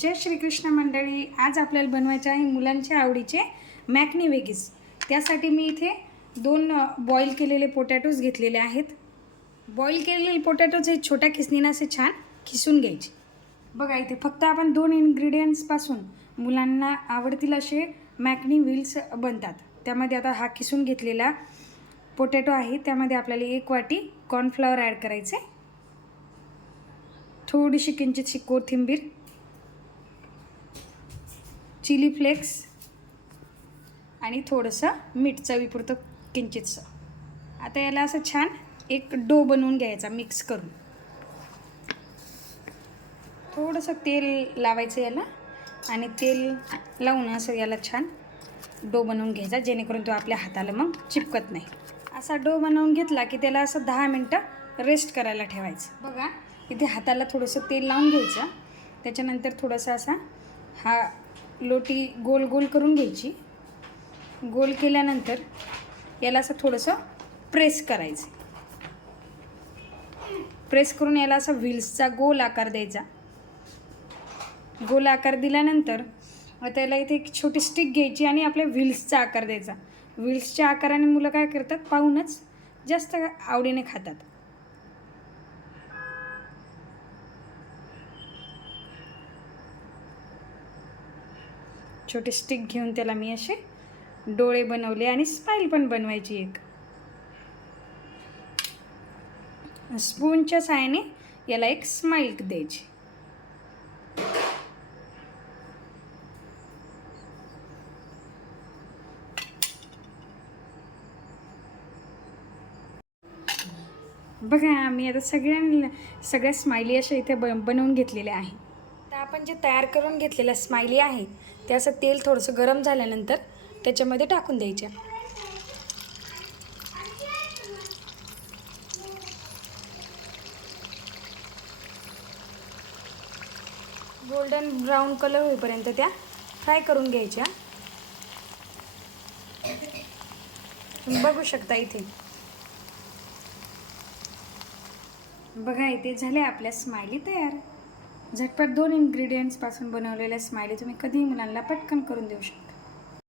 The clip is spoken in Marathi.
जय श्रीकृष्ण मंडळी आज आपल्याला बनवायचे आहे मुलांच्या आवडीचे मॅकनी वेगीज. त्यासाठी मी इथे दोन बॉईल केलेले पोटॅटोज घेतलेले आहेत. बॉईल केलेले पोटॅटोज हे छोट्या खिसणीनं असे छान खिसून घ्यायचे. बघा इथे फक्त आपण दोन इन्ग्रेडियंट्सपासून मुलांना आवडतील असे मॅकनी व्हील्स बनतात. त्यामध्ये आता हा खिसून घेतलेला पोटॅटो आहे. त्यामध्ये आपल्याला एक वाटी कॉर्नफ्लॉवर ॲड करायचे. थोडीशी किंचितशी कोथिंबीर. चिली फ्लेक्स आणि थोडंसं मीठ चवीपुरतं किंचितसं आता याला असं छान एक डो बनवून घ्यायचा मिक्स करून. थोडंसं तेल लावायचं याला आणि तेल लावून असं याला छान डो बनवून घ्यायचा जेणेकरून तो आपल्या हाताला मग चिपकत नाही. असा डो बनवून घेतला की त्याला असं दहा मिनटं रेस्ट करायला ठेवायचं. बघा इथे हाताला थोडंसं तेल लावून घ्यायचं. त्याच्यानंतर थोडंसं असा हा लोटी गोल गोल करून घ्यायची. गोल केल्यानंतर याला असं थोडंसं प्रेस करायचं. प्रेस करून याला असा व्हील्सचा गोल आकार द्यायचा. गोल आकार दिल्यानंतर त्याला इथे एक छोटी स्टिक घ्यायची आणि आपल्या व्हील्सचा आकार द्यायचा. व्हील्सच्या आकाराने मुलं काय करतात? पाहूनच जास्त आवडीने खातात. छोटे स्टिक घेऊन त्याला मी असे डोळे बनवले आणि स्माईल पण बनवायची एक. स्पूनच्या साहाय्याने याला एक स्माईल द्यायची. बघा मी आता सगळ्या सगळ्या स्माइली अशा इथे ब बनवून घेतलेल्या आहे आपण जे तयार करून घेतलेल्या स्माइली आहे ते असं तेल थोडंसं गरम झाल्यानंतर त्याच्यामध्ये टाकून द्यायच्या. गोल्डन ब्राऊन कलर होईपर्यंत त्या फ्राय करून घ्यायच्या. बघू शकता इथे. बघा इथे झाल्या आपल्या स्माइली तयार. झटपट दोन इन्ग्रेडियंट्सपासून बनवलेल्या स्माइली तुम्ही कधीही मुलांना पटकन करून देऊ शकता.